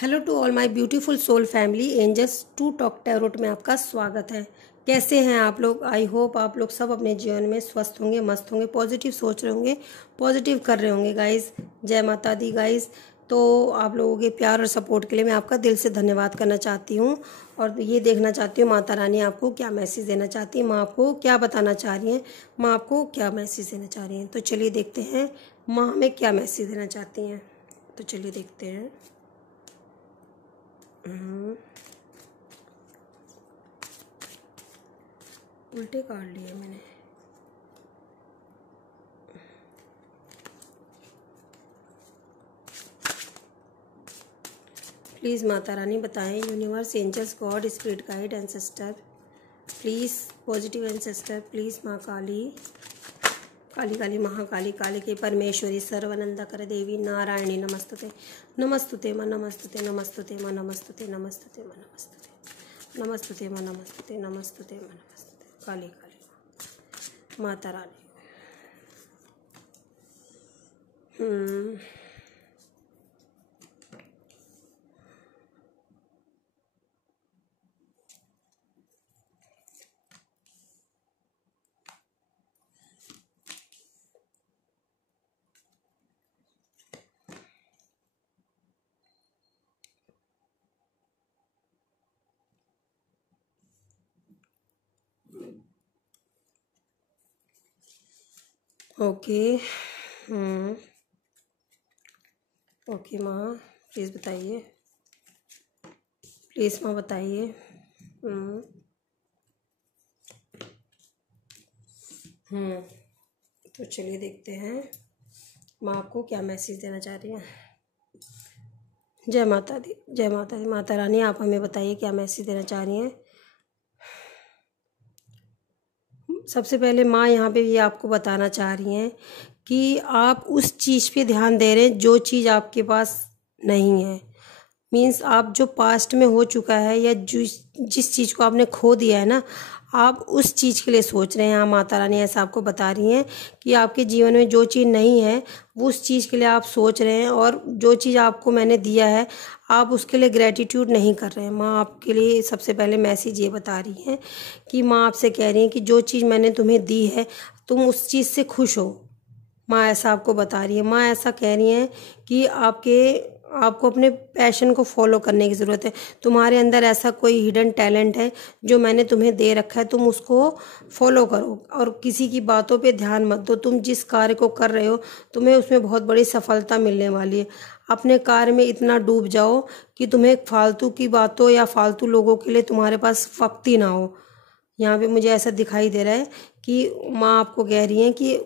Hello to all my beautiful soul family angels to talk tarot में आपका स्वागत है। कैसे हैं आप लोग? आई होप आप लोग सब अपने जीवन में स्वस्थ होंगे, मस्त होंगे, पॉजिटिव सोच रहे होंगे, पॉजिटिव कर रहे होंगे गाइस। जय माता दी गाइस। तो आप लोगों के प्यार और सपोर्ट के लिए मैं आपका दिल से धन्यवाद करना चाहती हूँ और ये देखना चाहती हूँ माता रानी आपको क्या मैसेज देना चाहती है, माँ आपको क्या बताना चाह रही हैं, माँ आपको क्या मैसेज देना चाह रही हैं। तो चलिए देखते हैं माँ हमें क्या मैसेज देना चाहती हैं। तो चलिए देखते हैं। उल्टे काट लिए मैंने। प्लीज़ माता रानी बताएं, universe, angels, god, spirit guide, ancestor, please positive ancestor, please Maa Kali, Kali Kali Mahakali, काली के परमेश्वरी, सर्वानंदा कर देवी, नारायणी, नमस्तुते, नमस्तुते माँ, नमस्तुते, नमस्तुते माँ, नमस्तुते, नमस्तुते माँ, नमस्तुते, नमस्तुते माँ, नमस्तुते, नमस्तुते माँ, नमस्तुते, काली काली माता रानी। ओके। ओके माँ, प्लीज़ बताइए, प्लीज़ माँ बताइए। तो चलिए देखते हैं माँ आपको क्या मैसेज देना चाह रही हैं। जय माता दी, जय माता दी। माता रानी आप हमें बताइए क्या मैसेज देना चाह रही हैं। सबसे पहले माँ यहाँ पे ये आपको बताना चाह रही हैं कि आप उस चीज़ पे ध्यान दे रहे हैं जो चीज़ आपके पास नहीं है। मीन्स आप जो पास्ट में हो चुका है या जिस चीज़ को आपने खो दिया है ना, आप उस चीज़ के लिए सोच रहे हैं। हाँ, माता रानी ऐसा आपको बता रही हैं कि आपके जीवन में जो चीज़ नहीं है वो उस चीज़ के लिए आप सोच रहे हैं, और जो चीज़ आपको मैंने दिया है आप उसके लिए ग्रेटिट्यूड नहीं कर रहे हैं। माँ आपके लिए सबसे पहले मैसेज ये बता रही हैं कि माँ आपसे कह रही हैं कि जो चीज़ मैंने तुम्हें दी है तुम उस चीज़ से खुश हो। माँ ऐसा आपको बता रही है। माँ ऐसा कह रही हैं कि आपको अपने पैशन को फॉलो करने की ज़रूरत है। तुम्हारे अंदर ऐसा कोई हिडन टैलेंट है जो मैंने तुम्हें दे रखा है, तुम उसको फॉलो करो और किसी की बातों पे ध्यान मत दो। तुम जिस कार्य को कर रहे हो तुम्हें उसमें बहुत बड़ी सफलता मिलने वाली है। अपने कार्य में इतना डूब जाओ कि तुम्हें फालतू की बातों या फालतू लोगों के लिए तुम्हारे पास वक्त ही ना हो। यहाँ पे मुझे ऐसा दिखाई दे रहा है कि माँ आपको कह रही हैं कि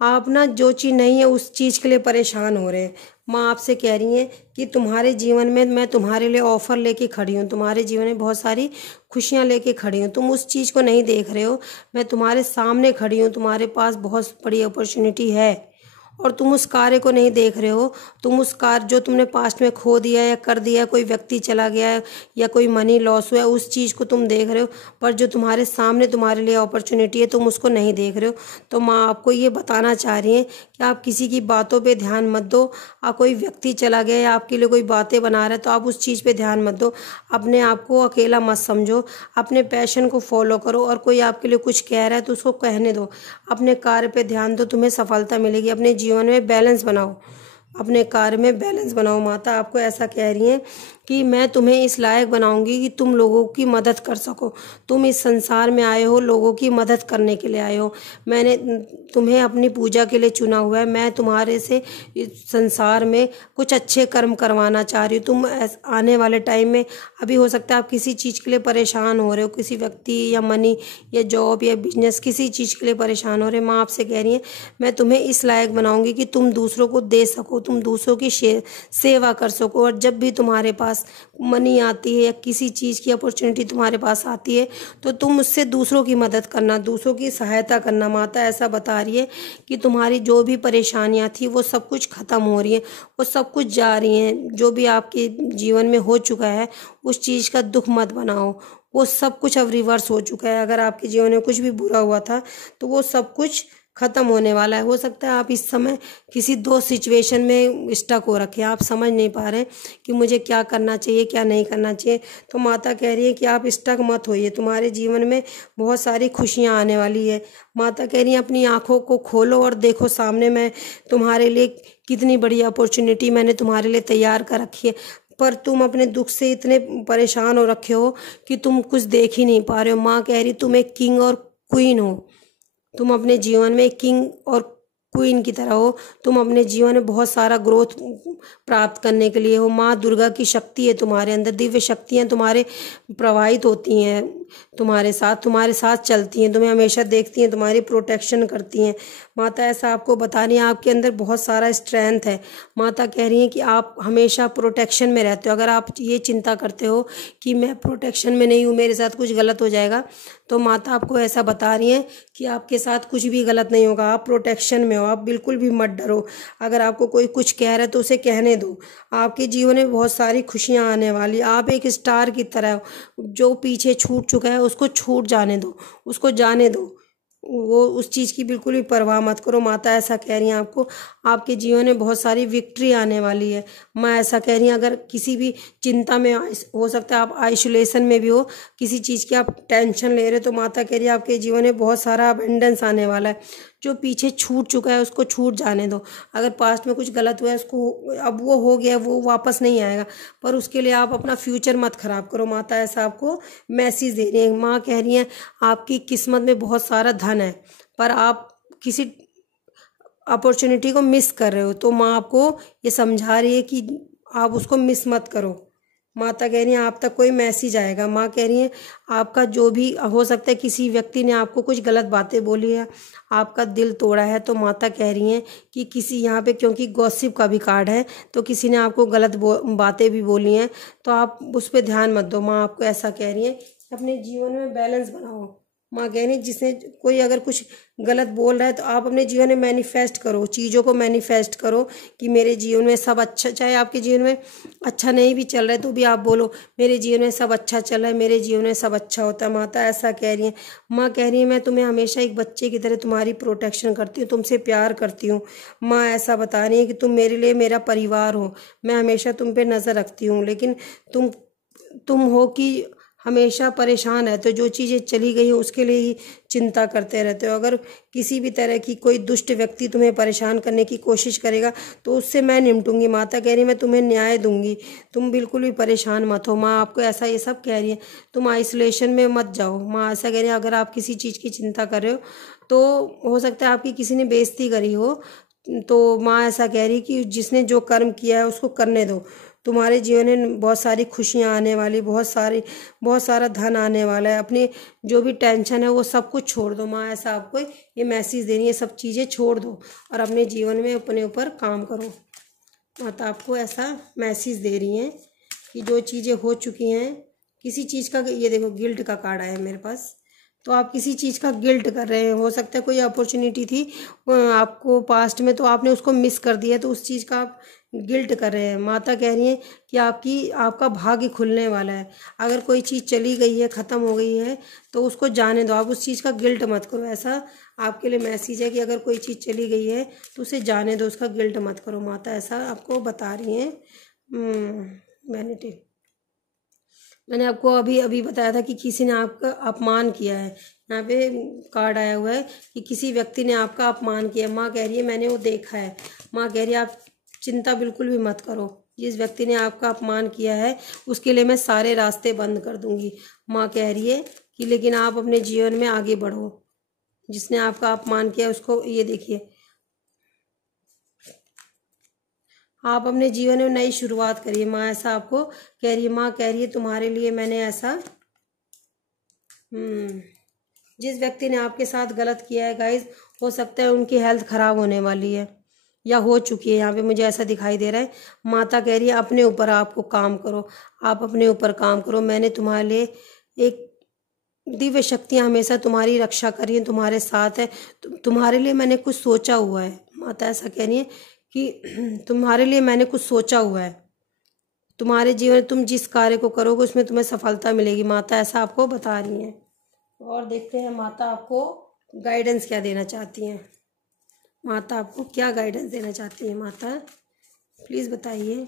आप ना जो चीज़ नहीं है उस चीज़ के लिए परेशान हो रहे हैं। माँ आपसे कह रही हैं कि तुम्हारे जीवन में मैं तुम्हारे लिए ऑफ़र लेके खड़ी हूँ, तुम्हारे जीवन में बहुत सारी खुशियाँ लेके खड़ी हूँ। तुम उस चीज़ को नहीं देख रहे हो, मैं तुम्हारे सामने खड़ी हूँ, तुम्हारे पास बहुत बड़ी अपॉर्चुनिटी है और तुम उस कार्य को नहीं देख रहे हो। तुम उस कार्य जो तुमने पास्ट में खो दिया या कर दिया, कोई व्यक्ति चला गया है या कोई मनी लॉस हुआ है, उस चीज़ को तुम देख रहे हो, पर जो तुम्हारे सामने तुम्हारे लिए अपॉर्चुनिटी है तुम उसको नहीं देख रहे हो। तो माँ आपको ये बताना चाह रही हैं कि आप किसी की बातों पे ध्यान मत दो। कोई व्यक्ति चला गया या आपके लिए कोई बातें बना रहा है तो आप उस चीज़ पे ध्यान मत दो। अपने आप को अकेला मत समझो, अपने पैशन को फॉलो करो, और कोई आपके लिए कुछ कह रहा है तो उसको कहने दो। अपने कार्य पे ध्यान दो, तुम्हें सफलता मिलेगी। अपने जीवन में बैलेंस बनाओ, अपने कार्य में बैलेंस बनाओ। माता आपको ऐसा कह रही हैं कि मैं तुम्हें इस लायक बनाऊंगी कि तुम लोगों की मदद कर सको। तुम इस संसार में आए हो लोगों की मदद करने के लिए आए हो। मैंने तुम्हें अपनी पूजा के लिए चुना हुआ है। मैं तुम्हारे से इस संसार में कुछ अच्छे कर्म करवाना चाह रही हूँ। तुम आने वाले टाइम में, अभी हो सकता है आप किसी चीज़ के लिए परेशान हो रहे हो, किसी व्यक्ति या मनी या जॉब या बिजनेस, किसी चीज़ के लिए परेशान हो रहे हैं। माँ आपसे कह रही है मैं तुम्हें इस लायक बनाऊंगी कि तुम दूसरों को दे सको, तुम दूसरों की सेवा कर सको। और जब भी तुम्हारे पास मनी आती है या किसी चीज़ की अपॉर्चुनिटी तुम्हारे पास आती है तो तुम उससे दूसरों की मदद करना, दूसरों की सहायता करना। माता ऐसा बता रही है कि तुम्हारी जो भी परेशानियां थी वो सब कुछ खत्म हो रही है, वो सब कुछ जा रही हैं। जो भी आपके जीवन में हो चुका है उस चीज़ का दुख मत बनाओ, वो सब कुछ अब रिवर्स हो चुका है। अगर आपके जीवन में कुछ भी बुरा हुआ था तो वो सब कुछ ख़त्म होने वाला है। हो सकता है आप इस समय किसी दो सिचुएशन में स्टक हो रखे हैं, आप समझ नहीं पा रहे कि मुझे क्या करना चाहिए क्या नहीं करना चाहिए। तो माता कह रही है कि आप स्टक मत होइए, तुम्हारे जीवन में बहुत सारी खुशियाँ आने वाली है। माता कह रही है अपनी आँखों को खोलो और देखो सामने मैं तुम्हारे लिए कितनी बड़ी अपॉर्चुनिटी मैंने तुम्हारे लिए तैयार कर रखी है। पर तुम अपने दुख से इतने परेशान हो रखे हो कि तुम कुछ देख ही नहीं पा रहे हो। माँ कह रही तुम एक किंग और क्वीन हो, तुम अपने जीवन में किंग और क्वीन की तरह हो। तुम अपने जीवन में बहुत सारा ग्रोथ प्राप्त करने के लिए हो। माँ दुर्गा की शक्ति है तुम्हारे अंदर, दिव्य शक्तियाँ तुम्हारे प्रवाहित होती हैं, तुम्हारे साथ चलती हैं, तुम्हें हमेशा देखती हैं, तुम्हारी प्रोटेक्शन करती हैं। माता ऐसा आपको बता रही है आपके अंदर बहुत सारा स्ट्रेंथ है। माता कह रही हैं कि आप हमेशा प्रोटेक्शन में रहते हो। अगर आप ये चिंता करते हो कि मैं प्रोटेक्शन में नहीं हूँ, मेरे साथ कुछ गलत हो जाएगा, तो माता आपको ऐसा बता रही हैं कि आपके साथ कुछ भी गलत नहीं होगा, आप प्रोटेक्शन में हो, आप बिल्कुल भी मत डरो। अगर आपको कोई कुछ कह रहा है तो उसे कहने दो। आपके जीवन में बहुत सारी खुशियाँ आने वाली। आप एक स्टार की तरह हो, जो पीछे छूट चुका है उसको छूट जाने दो, उसको जाने दो, वो उस चीज़ की बिल्कुल भी परवाह मत करो। माता ऐसा कह रही हैं आपको, आपके जीवन में बहुत सारी विक्ट्री आने वाली है। माँ ऐसा कह रही हैं अगर किसी भी चिंता में हो सकता है आप आइसोलेशन में भी हो, किसी चीज़ की आप टेंशन ले रहे हो, तो माता कह रही है आपके जीवन में बहुत सारा अबेंडेंस आने वाला है। जो पीछे छूट चुका है उसको छूट जाने दो। अगर पास्ट में कुछ गलत हुआ है उसको, अब वो हो गया, वो वापस नहीं आएगा, पर उसके लिए आप अपना फ्यूचर मत खराब करो। माता ऐसा आपको मैसेज दे रही है। माँ कह रही हैं आपकी किस्मत में बहुत सारा धन है, पर आप किसी अपॉर्चुनिटी को मिस कर रहे हो। तो माँ आपको ये समझा रही है कि आप उसको मिस मत करो। माता कह रही हैं आप तक कोई मैसेज आएगा। माँ कह रही हैं आपका जो भी हो सकता है, किसी व्यक्ति ने आपको कुछ गलत बातें बोली है, आपका दिल तोड़ा है, तो माता कह रही हैं कि किसी यहाँ पे, क्योंकि गॉसिप का भी कार्ड है, तो किसी ने आपको गलत बातें भी बोली हैं, तो आप उस पर ध्यान मत दो। माँ आपको ऐसा कह रही है अपने जीवन में बैलेंस बनाओ। माँ कह रही जिसने कोई अगर कुछ गलत बोल रहा है तो आप अपने जीवन में मैनिफेस्ट करो, चीज़ों को मैनिफेस्ट करो कि मेरे जीवन में सब अच्छा, चाहे आपके जीवन में अच्छा नहीं भी चल रहा है तो भी आप बोलो मेरे जीवन में सब अच्छा चल रहा है, मेरे जीवन में सब अच्छा होता है। माता ऐसा कह रही है। माँ कह रही है मैं तुम्हें हमेशा एक बच्चे की तरह तुम्हारी प्रोटेक्शन करती हूँ, तुमसे प्यार करती हूँ। माँ ऐसा बता रही है कि तुम मेरे लिए मेरा परिवार हो, मैं हमेशा तुम पे नज़र रखती हूँ, लेकिन तुम हो कि हमेशा परेशान है, तो जो चीज़ें चली गई हैं उसके लिए ही चिंता करते रहते हो। अगर किसी भी तरह की कोई दुष्ट व्यक्ति तुम्हें परेशान करने की कोशिश करेगा तो उससे मैं निपटूंगी। माता कह रही है मैं तुम्हें न्याय दूंगी, तुम बिल्कुल भी परेशान मत हो। माँ आपको ऐसा ये सब कह रही है, तुम आइसोलेशन में मत जाओ। माँ ऐसा कह रही है अगर आप किसी चीज़ की चिंता कर रहे हो तो हो सकता है आपकी किसी ने बेइज्जती करी हो, तो माँ ऐसा कह रही कि जिसने जो कर्म किया है उसको करने दो। तुम्हारे जीवन में बहुत सारी खुशियाँ आने वाली, बहुत सारा धन आने वाला है। अपनी जो भी टेंशन है वो सब कुछ छोड़ दो। माँ ऐसा आपको ये मैसेज दे रही है, सब चीज़ें छोड़ दो और अपने जीवन में अपने ऊपर काम करो। माता आपको ऐसा मैसेज दे रही हैं कि जो चीज़ें हो चुकी हैं, किसी चीज़ का, ये देखो गिल्ट का कार्ड आया मेरे पास, तो आप किसी चीज़ का गिल्ट कर रहे हैं। हो सकता है कोई अपॉर्चुनिटी थी आपको पास्ट में, तो आपने उसको मिस कर दिया, तो उस चीज़ का आप गिल्ट कर रहे हैं। माता कह रही हैं कि आपका भाग्य खुलने वाला है। अगर कोई चीज़ चली गई है, ख़त्म हो गई है, तो उसको जाने दो, आप उस चीज़ का गिल्ट मत करो। ऐसा आपके लिए मैसेज है कि अगर कोई चीज़ चली गई है तो उसे जाने दो, उसका गिल्ट मत करो। माता ऐसा आपको बता रही हैं। वैनिटी, मैंने आपको अभी अभी बताया था कि किसी ने आपका अपमान किया है। यहाँ पे कार्ड आया हुआ है कि किसी व्यक्ति ने आपका अपमान किया। माँ कह रही है मैंने वो देखा है। माँ कह रही है आप चिंता बिल्कुल भी मत करो, जिस व्यक्ति ने आपका अपमान किया है उसके लिए मैं सारे रास्ते बंद कर दूंगी। माँ कह रही है कि लेकिन आप अपने जीवन में आगे बढ़ो। जिसने आपका अपमान किया उसको, ये देखिए, आप अपने जीवन में नई शुरुआत करिए। माँ ऐसा आपको कह रही है। माँ कह रही है तुम्हारे लिए मैंने ऐसा जिस व्यक्ति ने आपके साथ गलत किया है गाइज, हो सकता है उनकी हेल्थ खराब होने वाली है या हो चुकी है। यहाँ पे मुझे ऐसा दिखाई दे रहा है। माता कह रही है अपने ऊपर आपको काम करो, आप अपने ऊपर काम करो। मैंने तुम्हारे लिए एक दिव्य शक्तियाँ हमेशा तुम्हारी रक्षा करी हैं, तुम्हारे साथ है। तुम्हारे लिए मैंने कुछ सोचा हुआ है। माता ऐसा कह रही है कि तुम्हारे लिए मैंने कुछ सोचा हुआ है। तुम्हारे जीवन में तुम जिस कार्य को करोगे उसमें तुम्हें सफलता मिलेगी। माता ऐसा आपको बता रही हैं। और देखते हैं माता आपको गाइडेंस क्या देना चाहती हैं। माता आपको क्या गाइडेंस देना चाहती है? माता प्लीज़ बताइए,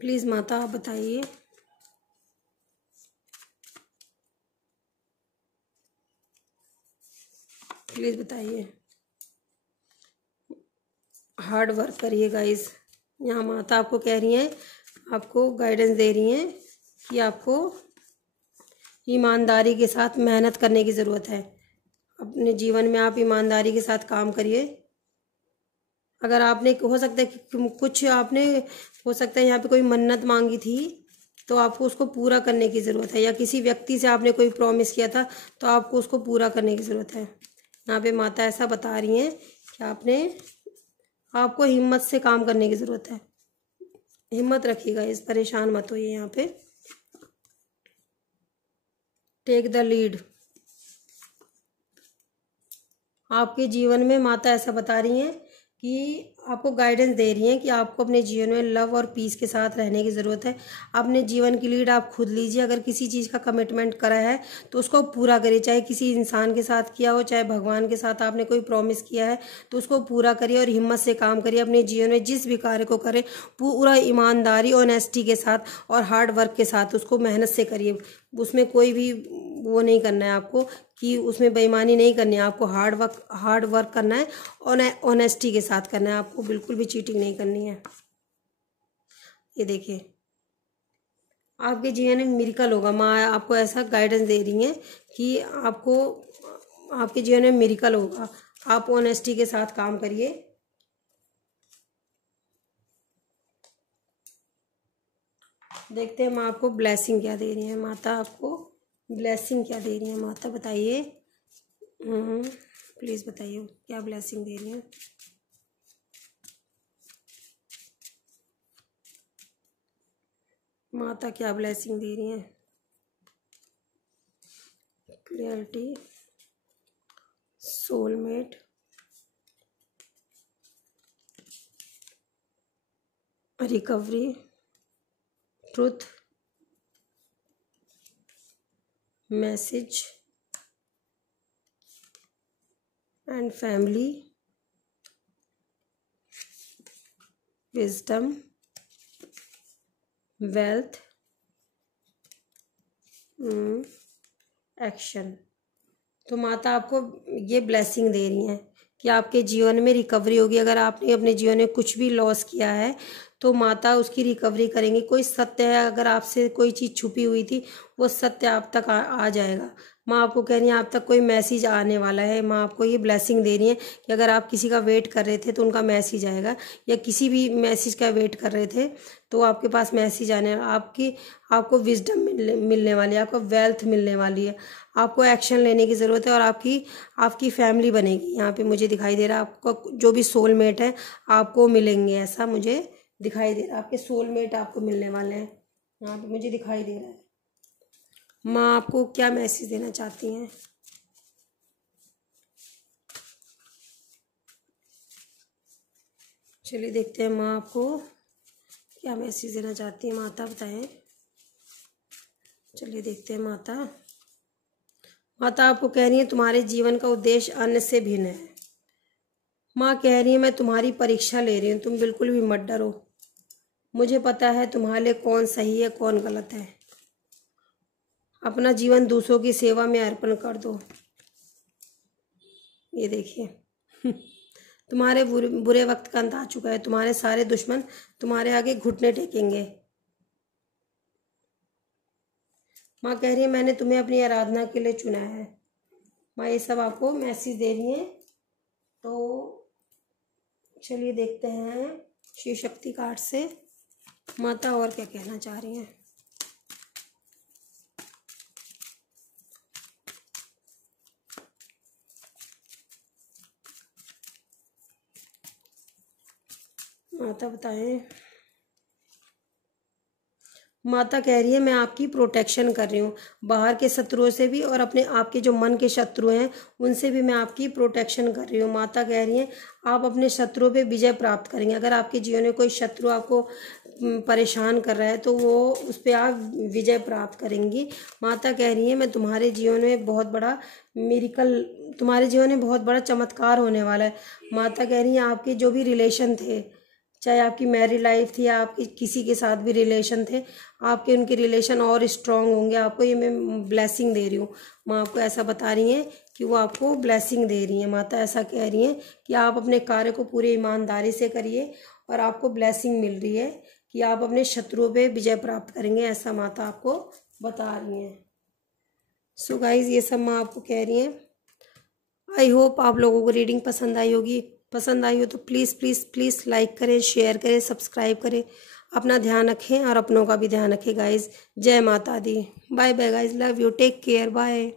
प्लीज़ माता आप बताइए। प्लीज़ बताइए। हार्ड वर्क करिए गाइस। यहाँ माता आपको कह रही हैं, आपको गाइडेंस दे रही हैं कि आपको ईमानदारी के साथ मेहनत करने की ज़रूरत है। अपने जीवन में आप ईमानदारी के साथ काम करिए। अगर आपने, हो सकता है कि कुछ आपने, हो सकता है यहाँ पे कोई मन्नत मांगी थी, तो आपको उसको पूरा करने की ज़रूरत है, या किसी व्यक्ति से आपने कोई प्रॉमिस किया था तो आपको उसको पूरा करने की ज़रूरत है। यहाँ पे माता ऐसा बता रही हैं कि आपको हिम्मत से काम करने की ज़रूरत है। हिम्मत रखिएगा, इस परेशान मत होइए। यहाँ पे टेक द लीड। आपके जीवन में माता ऐसा बता रही हैं कि आपको गाइडेंस दे रही हैं कि आपको अपने जीवन में लव और पीस के साथ रहने की ज़रूरत है। अपने जीवन की लीड आप खुद लीजिए। अगर किसी चीज़ का कमिटमेंट करा है तो उसको पूरा करिए, चाहे किसी इंसान के साथ किया हो, चाहे भगवान के साथ आपने कोई प्रॉमिस किया है तो उसको पूरा करिए और हिम्मत से काम करिए। अपने जीवन में जिस भी कार्य को करें पूरा ईमानदारी, ऑनेस्टी के साथ और हार्ड वर्क के साथ उसको मेहनत से करिए। उसमें कोई भी वो नहीं करना है आपको कि उसमें बेईमानी नहीं करनी है। आपको हार्ड वर्क करना है और ऑनेस्टी के साथ करना है। आपको बिल्कुल भी चीटिंग नहीं करनी है। ये देखिए, आपके जीवन में मिरेकल होगा। माँ आपको ऐसा गाइडेंस दे रही हैं कि आपको, आपके जीवन में मिरेकल होगा। आप ऑनेस्टी के साथ काम करिए। देखते हैं माँ आपको ब्लेसिंग क्या दे रही है। माता आपको ब्लेसिंग क्या दे रही है? माता बताइए। प्लीज़ बताइए क्या ब्लेसिंग दे रही है। माता क्या ब्लेसिंग दे रही है? Clarity, soulmate, recovery, truth, message and family, wisdom, wealth, action. तो माता आपको ये ब्लेसिंग दे रही हैं कि आपके जीवन में रिकवरी होगी। अगर आपने अपने जीवन में कुछ भी लॉस किया है तो माता उसकी रिकवरी करेंगी। कोई सत्य है, अगर आपसे कोई चीज़ छुपी हुई थी वो सत्य आप तक आ जाएगा। माँ आपको कह रही है आप तक कोई मैसेज आने वाला है। माँ आपको ये ब्लेसिंग दे रही है कि अगर आप किसी का वेट कर रहे थे तो उनका मैसेज आएगा, या किसी भी मैसेज का वेट कर रहे थे तो आपके पास मैसेज आने, आपको विजडम मिलने वाली है, आपको वेल्थ मिलने वाली है। आपको एक्शन लेने की ज़रूरत है और आपकी फैमिली बनेगी। यहाँ पे मुझे दिखाई दे रहा है आपको जो भी सोलमेट है आपको मिलेंगे, ऐसा मुझे दिखाई दे रहा है। आपके सोलमेट आपको मिलने वाले हैं, यहाँ पे मुझे दिखाई दे रहा है। माँ आपको क्या मैसेज देना चाहती हैं? चलिए देखते हैं माँ आपको क्या मैसेज देना चाहती है। माता बताएं। चलिए देखते हैं माता। माता आपको कह रही है तुम्हारे जीवन का उद्देश्य अन्य से भिन्न है। माँ कह रही है मैं तुम्हारी परीक्षा ले रही हूँ, तुम बिल्कुल भी मत डरो। मुझे पता है तुम्हारे लिए कौन सही है कौन गलत है। अपना जीवन दूसरों की सेवा में अर्पण कर दो। ये देखिए तुम्हारे बुरे वक्त का अंत आ चुका है। तुम्हारे सारे दुश्मन तुम्हारे आगे घुटने टेकेंगे। माँ कह रही है मैंने तुम्हें अपनी आराधना के लिए चुना है। माँ ये सब आपको मैसेज दे रही हैं। तो चलिए देखते हैं शिव शक्ति कार्ड से माता और क्या कहना चाह रही हैं। माता बताएं। माता कह रही है मैं आपकी प्रोटेक्शन कर रही हूँ, बाहर के शत्रुओं से भी और अपने आपके जो मन के शत्रु हैं उनसे भी मैं आपकी प्रोटेक्शन कर रही हूँ। माता कह रही है आप अपने शत्रुओं पे विजय प्राप्त करेंगे। अगर आपके जीवन में कोई शत्रु आपको परेशान कर रहा है तो वो उस पर आप विजय प्राप्त करेंगी। माता कह रही है मैं तुम्हारे जीवन में बहुत बड़ा मिरेकल, तुम्हारे जीवन में बहुत बड़ा चमत्कार होने वाला है। माता कह रही है आपके जो भी रिलेशन थे, चाहे आपकी मैरिड लाइफ थी या आपकी किसी के साथ भी रिलेशन थे, आपके उनके रिलेशन और स्ट्रांग होंगे। आपको ये मैं ब्लेसिंग दे रही हूँ। माँ आपको ऐसा बता रही हैं कि वो आपको ब्लेसिंग दे रही हैं। माता ऐसा कह रही हैं कि आप अपने कार्य को पूरी ईमानदारी से करिए और आपको ब्लेसिंग मिल रही है कि आप अपने शत्रुओं पे विजय प्राप्त करेंगे, ऐसा माता आपको बता रही हैं। सो गाइज ये सब माँ आपको कह रही हैं। आई होप आप लोगों को रीडिंग पसंद आई होगी। पसंद आई हो तो प्लीज़ प्लीज़ प्लीज़ लाइक करें, शेयर करें, सब्सक्राइब करें। अपना ध्यान रखें और अपनों का भी ध्यान रखें गाइज। जय माता दी। Bye bye guys, love you, take care, bye.